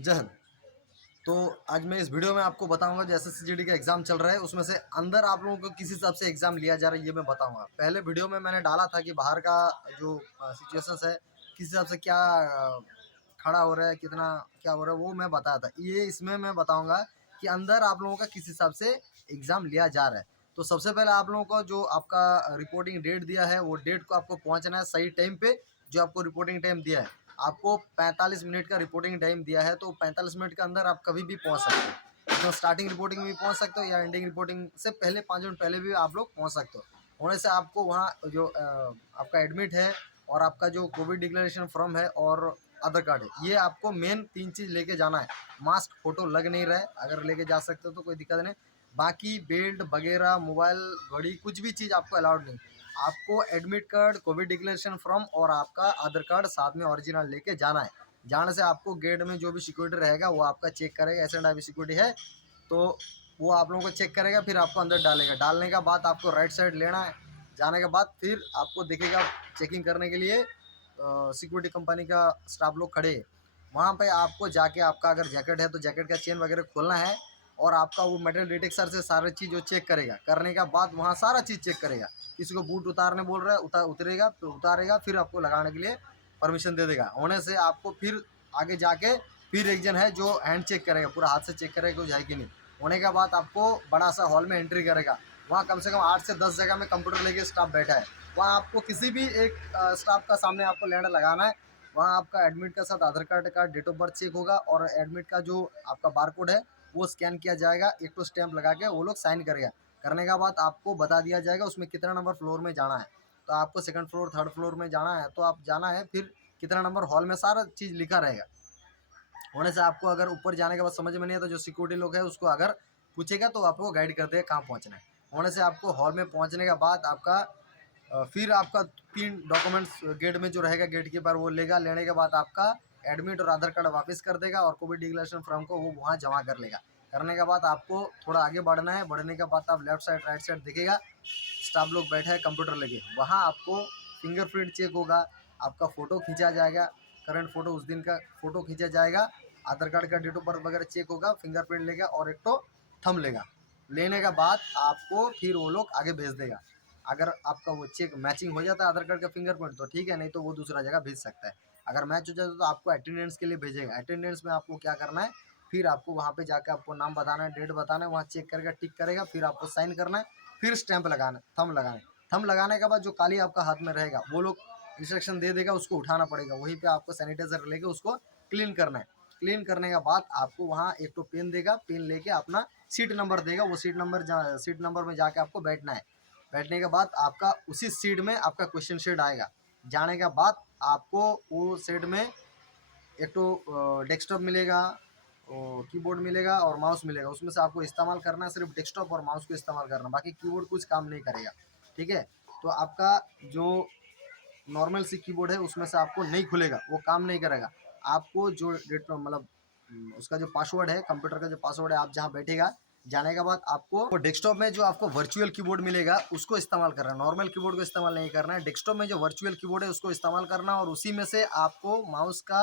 जय हिंद। तो आज मैं इस वीडियो में आपको बताऊंगा जो एसएससी का एग्जाम चल रहा है उसमें से अंदर आप लोगों को किस हिसाब से एग्जाम लिया जा रहा है ये मैं बताऊंगा। पहले वीडियो में मैंने डाला था कि बाहर का जो सिचुएशंस है किस हिसाब से क्या खड़ा हो रहा है, कितना क्या हो रहा है वो मैं बताया था। ये इसमें मैं बताऊंगा कि अंदर आप लोगों का किस हिसाब से एग्जाम लिया जा रहा है। तो सबसे पहले आप लोगों को जो आपका रिपोर्टिंग डेट दिया है वो डेट को आपको पहुंचना है सही टाइम पे। जो आपको रिपोर्टिंग टाइम दिया है, आपको 45 मिनट का रिपोर्टिंग टाइम दिया है, तो 45 मिनट के अंदर आप कभी भी पहुंच सकते हो। तो स्टार्टिंग रिपोर्टिंग में भी पहुंच सकते हो या एंडिंग रिपोर्टिंग से पहले 5 मिनट पहले भी आप लोग पहुंच सकते हो। होने से आपको वहाँ जो आपका एडमिट है और आपका जो कोविड डिक्लेरेशन फॉर्म है और आधार कार्ड है, ये आपको मेन 3 चीज़ लेके जाना है। मास्क फोटो लग नहीं रहा है, अगर लेके जा सकते हो तो कोई दिक्कत नहीं। बाकी बेल्ट वगैरह, मोबाइल, घड़ी, कुछ भी चीज़ आपको अलाउड नहीं। आपको admit card, Covid declaration form और आपका आधार कार्ड साथ में ओरिजिनल लेके जाना है। जाने से आपको गेट में जो भी सिक्योरिटी रहेगा वो आपका चेक करेगा। एस&आई सिक्योरिटी है तो वो आप लोगों को चेक करेगा, फिर आपको अंदर डालेगा। डालने का बाद आपको राइट साइड लेना है। जाने के बाद फिर आपको दिखेगा चेकिंग करने के लिए सिक्योरिटी कंपनी का स्टाफ लोग खड़े हैं। वहाँ पे आपको जाके आपका अगर जैकेट है तो जैकेट का चेन वगैरह खोलना है और आपका वो मेटल डिटेक्टर से सारी चीज़ वो चेक करेगा। करने का बाद वहाँ सारा चीज़ चेक करेगा। किसी को बूट उतारने बोल रहा है उतरेगा, फिर उतारेगा, फिर आपको लगाने के लिए परमिशन दे देगा। होने से आपको फिर आगे जाके फिर एक जन है जो हैंड चेक करेगा, पूरा हाथ से चेक करेगा कुछ है कि नहीं। होने के बाद आपको बड़ा सा हॉल में एंट्री करेगा। वहाँ कम से कम 8 से 10 जगह में कंप्यूटर लेके स्टाफ बैठा है। वहाँ आपको किसी भी एक स्टाफ का सामने आपको लैंड लगाना है। वहाँ आपका एडमिट का साथ आधार कार्ड का डेट ऑफ बर्थ चेक होगा और एडमिट का जो आपका बारकोड है वो स्कैन किया जाएगा। एक तो स्टैंप लगा के वो लोग साइन करेगा। करने के बाद आपको बता दिया जाएगा उसमें कितना नंबर फ्लोर में जाना है। तो आपको सेकंड फ्लोर, थर्ड फ्लोर में जाना है तो आप जाना है। फिर कितना नंबर हॉल में सारा चीज़ लिखा रहेगा। होने से आपको अगर ऊपर जाने के बाद समझ में नहीं आता, जो सिक्योरिटी लोग है उसको अगर पूछेगा तो आपको गाइड कर देगा कहाँ पहुँचना है। होने से आपको हॉल में पहुँचने के बाद आपका फिर आपका 3 डॉक्यूमेंट्स गेट में जो रहेगा गेट कीपर वो लेगा। लेने के बाद आपका एडमिट और आधार कार्ड वापस कर देगा और कोविड डिक्लेरेशन फॉर्म को वो वहाँ जमा कर लेगा। करने के बाद आपको थोड़ा आगे बढ़ना है। बढ़ने के बाद आप लेफ्ट साइड राइट साइड दिखेगा स्टाफ लोग बैठे हैं कंप्यूटर लेके। वहाँ आपको फिंगरप्रिंट चेक होगा, आपका फ़ोटो खींचा जाएगा, करंट फ़ोटो उस दिन का फ़ोटो खींचा जाएगा, आधार कार्ड का डेट ऑफ बर्थ वगैरह चेक होगा, फिंगरप्रिंट लेगा और एक तो थंब लेगा। लेने के बाद आपको फिर वो लोग आगे भेज देगा। अगर आपका वो चेक मैचिंग हो जाता है आधार कार्ड का फिंगरप्रिंट तो ठीक है, नहीं तो वो दूसरा जगह भेज सकता है। अगर मैच हो जाता है तो आपको अटेंडेंस के लिए भेजेगा। अटेंडेंस में आपको क्या करना है, फिर आपको वहाँ पे जाकर आपको नाम बताना है, डेट बताना है, वहाँ चेक करके टिक करेगा, फिर आपको साइन करना है, फिर स्टैंप लगाना है, थंब लगाना है। थंब लगाने के बाद जो काली आपका हाथ में रहेगा वो लोग इंस्ट्रक्शन दे देगा, उसको उठाना पड़ेगा। वहीं पे आपको सैनिटाइजर लेके उसको क्लीन करना है। क्लीन करने के बाद आपको वहाँ एक तो पेन देगा, पेन लेके अपना सीट नंबर देगा, वो सीट नंबर में जाके आपको बैठना है। बैठने के बाद आपका उसी सीट में आपका क्वेश्चन शीट आएगा। जाने के बाद आपको वो सीट में एक तो डेस्कटॉप मिलेगा, कीबोर्ड मिलेगा और माउस मिलेगा। उसमें से आपको इस्तेमाल करना है सिर्फ डेस्कटॉप और माउस को इस्तेमाल करना, बाकी कीबोर्ड कुछ काम नहीं करेगा। ठीक है, तो आपका जो नॉर्मल सी कीबोर्ड है उसमें से आपको नहीं खुलेगा, वो काम नहीं करेगा। आपको जो मतलब उसका जो पासवर्ड है, कंप्यूटर का जो पासवर्ड है, आप जहाँ बैठेगा जाने के बाद आपको डेस्कटॉप में जो आपको वर्चुअल कीबोर्ड मिलेगा उसको इस्तेमाल करना है। नॉर्मल कीबोर्ड को इस्तेमाल नहीं करना है। डेस्कटॉप में जो वर्चुअल कीबोर्ड है उसको इस्तेमाल करना और उसी में से आपको माउस का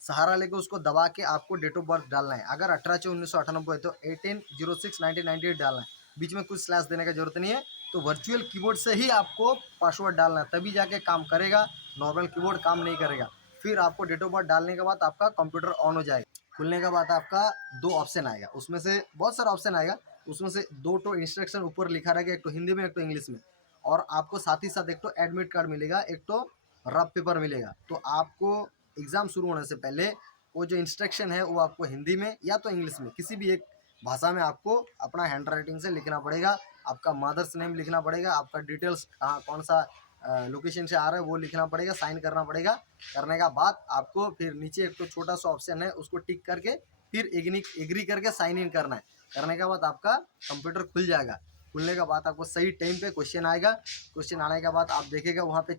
सहारा लेके उसको दबा के आपको डेट ऑफ बर्थ डालना है। अगर 18/6/1998 है तो 18/06/1998 डालना है। बीच में कुछ स्लैश देने का जरूरत नहीं है। तो वर्चुअल कीबोर्ड से ही आपको पासवर्ड डालना है, तभी जाके काम करेगा। नॉर्मल कीबोर्ड काम नहीं करेगा। फिर आपको डेट ऑफ बर्थ डालने के बाद आपका कंप्यूटर ऑन हो जाएगा। खुलने के बाद आपका 2 ऑप्शन आएगा, उसमें से बहुत सारा ऑप्शन आएगा। उसमें से 2 तो इंस्ट्रक्शन ऊपर लिखा रहेगा, एक तो हिंदी में एक तो इंग्लिश में। और आपको साथ ही साथ एक तो एडमिट कार्ड मिलेगा, एक तो रफ पेपर मिलेगा। तो आपको एग्ज़ाम शुरू होने से पहले वो जो इंस्ट्रक्शन है वो आपको हिंदी में या तो इंग्लिश में किसी भी एक भाषा में आपको अपना हैंड राइटिंग से लिखना पड़ेगा। आपका मदर्स नेम लिखना पड़ेगा, आपका डिटेल्स कहाँ कौन सा लोकेशन से आ रहा है वो लिखना पड़ेगा, साइन करना पड़ेगा। करने का बाद आपको फिर नीचे एक तो छोटा सा ऑप्शन है उसको टिक करके फिर एग्री करके साइन इन करना है। करने के बाद आपका कंप्यूटर खुल जाएगा। खुलने के बाद आपको सही टाइम पे क्वेश्चन आएगा। क्वेश्चन आने के बाद आप देखेगा वहाँ पे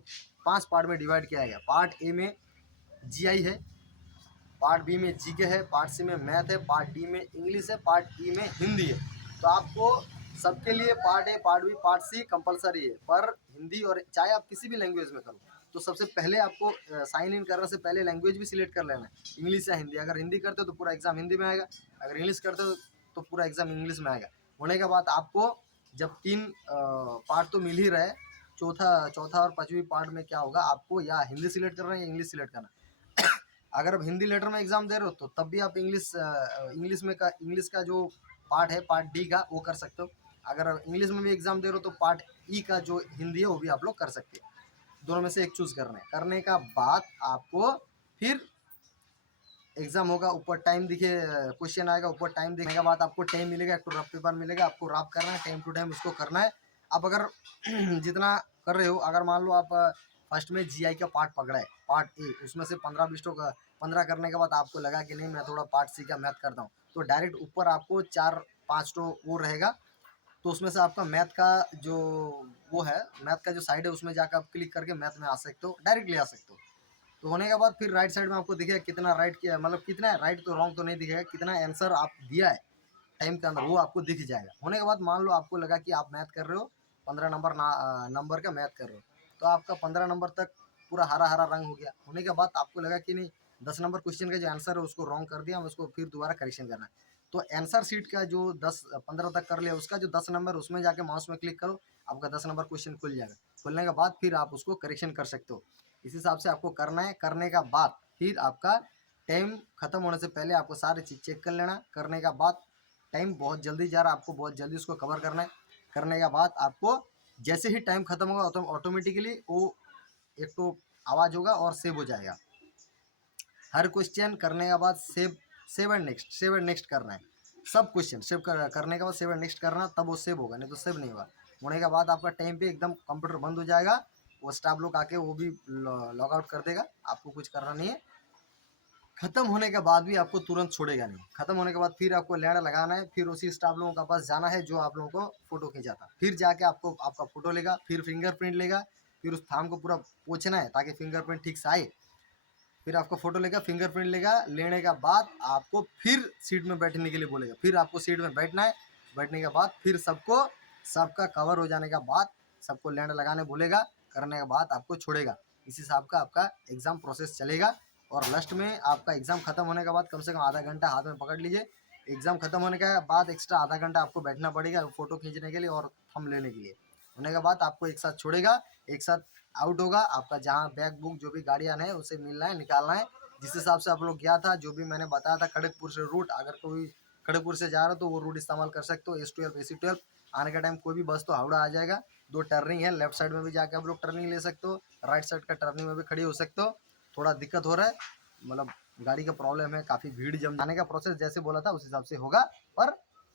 5 पार्ट में डिवाइड किया जाएगा। पार्ट ए में जीआई है, पार्ट बी में जीके है, पार्ट सी में मैथ है, पार्ट डी में इंग्लिश है, पार्ट ई में हिंदी है। तो आपको सबके लिए part A, part B, part C compulsory है, पर हिंदी और चाहे आप किसी भी लैंग्वेज में करो तो सबसे पहले आपको साइन इन करने से पहले लैंग्वेज भी सिलेक्ट कर लेना है, इंग्लिश या हिंदी। अगर हिंदी करते हो तो पूरा एग्जाम हिंदी में आएगा, अगर इंग्लिश करते हो तो पूरा एग्जाम इंग्लिश में आएगा। होने के बाद आपको जब 3 पार्ट तो मिल ही रहे, चौथा और 5वीं पार्ट में क्या होगा, आपको या हिंदी सिलेक्ट करना है या इंग्लिश सिलेक्ट करना है। अगर आप हिंदी लेटर में एग्जाम दे रहे हो तो तब भी आप इंग्लिश का जो पार्ट है, पार्ट डी का, वो कर सकते हो। अगर इंग्लिश में भी एग्जाम दे रहे हो तो पार्ट ई का जो हिंदी है वो भी आप लोग कर सकते हैं। दोनों में से एक चूज करना है। करने का बाद आपको फिर एग्जाम होगा, ऊपर टाइम दिखे, क्वेश्चन आएगा, ऊपर टाइम देखने के बाद आपको टाइम मिलेगा, एक तो रफ पेपर मिलेगा, आपको रफ करना है, टाइम टू टाइम उसको करना है। आप अगर जितना कर रहे हो, अगर मान लो आप फर्स्ट में जीआई का पार्ट पकड़ा है, पार्ट ए, उसमें से 15 करने के बाद आपको लगा कि नहीं मैं थोड़ा पार्ट सी का मैथ करता हूँ, तो डायरेक्ट ऊपर आपको 4-5 तो वो रहेगा, तो उसमें से आपका मैथ का जो वो है, मैथ का जो साइड है उसमें जाकर आप क्लिक करके मैथ में आ सकते हो, डायरेक्ट ले आ सकते हो। तो होने के बाद फिर राइट साइड में आपको दिखेगा कितना राइट किया, मतलब कितना है राइट, तो रॉन्ग तो नहीं दिखेगा, कितना आंसर आप दिया है टाइम के अंदर वो आपको दिख जाएगा। होने के बाद मान लो आपको लगा कि आप मैथ कर रहे हो, 15 नंबर का मैथ कर रहे हो, तो आपका 15 नंबर तक पूरा हरा हरा रंग हो गया। होने के बाद आपको लगा कि नहीं 10 नंबर क्वेश्चन का जो आंसर है उसको रॉन्ग कर दिया, उसको फिर दोबारा करेक्शन करना है। तो आंसर सीट का जो 15 तक कर लिया, उसका जो 10 नंबर, उसमें जाके माउस में क्लिक करो, आपका 10 नंबर क्वेश्चन खुल जाएगा। खुलने के बाद फिर आप उसको करेक्शन कर सकते हो। इस हिसाब से आपको करना है। करने का बाद फिर आपका टाइम खत्म होने से पहले आपको सारी चीज़ चेक कर लेना। करने का बाद टाइम बहुत जल्दी जा रहा है, आपको बहुत जल्दी उसको कवर करना है। करने के बाद आपको जैसे ही टाइम खत्म होगा तो ऑटोमेटिकली वो एक तो आवाज़ होगा और सेव हो जाएगा। हर क्वेश्चन करने के बाद सेव एंड नेक्स्ट करना है। सब क्वेश्चन करने के बाद सेव एंड नेक्स्ट करना, तब वो सेव होगा, नहीं तो सेव नहीं होगा। होने के बाद आपका टाइम पे एकदम कंप्यूटर बंद हो जाएगा, वो स्टाफ लोग आके वो भी लॉग आउट कर देगा, आपको कुछ करना नहीं है। खत्म होने के बाद भी आपको तुरंत छोड़ेगा नहीं। खत्म होने के बाद फिर आपको लैंड लगाना है, फिर उसी स्टाफ लोगों के पास जाना है जो आप लोगों को फोटो खींचा था, फिर जाके आपको आपका फोटो लेगा, फिर फिंगरप्रिंट लेगा, फिर उस थाम को पूरा पोंछना है ताकि फिंगरप्रिंट ठीक से आए। फिर आपका फोटो लेगा, फिंगरप्रिंट लेगा, लेने के बाद आपको फिर सीट में बैठने के लिए बोलेगा, फिर आपको सीट में बैठना है। बैठने के बाद फिर सबका कवर हो जाने के बाद सबको लैंड लगाने बोलेगा, करने के बाद आपको छोड़ेगा। इस हिसाब का आपका एग्ज़ाम प्रोसेस चलेगा। और लास्ट में आपका एग्ज़ाम खत्म होने के बाद कम से कम आधा घंटा हाथ में पकड़ लीजिए। एग्ज़ाम खत्म होने के बाद एक्स्ट्रा आधा घंटा आपको बैठना पड़ेगा फ़ोटो खींचने के लिए और थंब लेने के लिए। होने के बाद आपको एक साथ छोड़ेगा, एक साथ आउट होगा। आपका जहाँ बैग बुक जो भी गाड़ियाँ है उसे मिलना है, निकालना है। जिस हिसाब से आप लोग गया था, जो भी मैंने बताया था खड़गपुर से रूट, अगर कोई खड़गपुर से जा रहा हो तो वो रूट इस्तेमाल कर सकते हो। S12 AC12 आने का टाइम कोई भी बस तो हावड़ा आ जाएगा। 2 टर्निंग है, लेफ्ट साइड में भी जाके आप लोग टर्निंग ले सकते हो, राइट साइड का टर्निंग में भी खड़ी हो सकते हो। थोड़ा दिक्कत हो रहा है, मतलब गाड़ी का प्रॉब्लम है, काफ़ी भीड़ जम जाने का प्रोसेस जैसे बोला था उस हिसाब से होगा। पर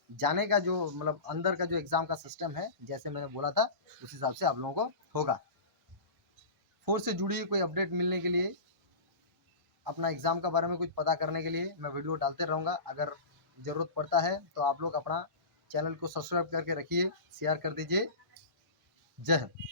जाने का जो मतलब अंदर का जो एग्ज़ाम का सिस्टम है जैसे मैंने बोला था उस हिसाब से आप लोगों को होगा। फोर्स से जुड़ी कोई अपडेट मिलने के लिए, अपना एग्ज़ाम के बारे में कुछ पता करने के लिए मैं वीडियो डालते रहूँगा। अगर ज़रूरत पड़ता है तो आप लोग अपना चैनल को सब्सक्राइब करके रखिए, शेयर कर दीजिए। जय हिंद।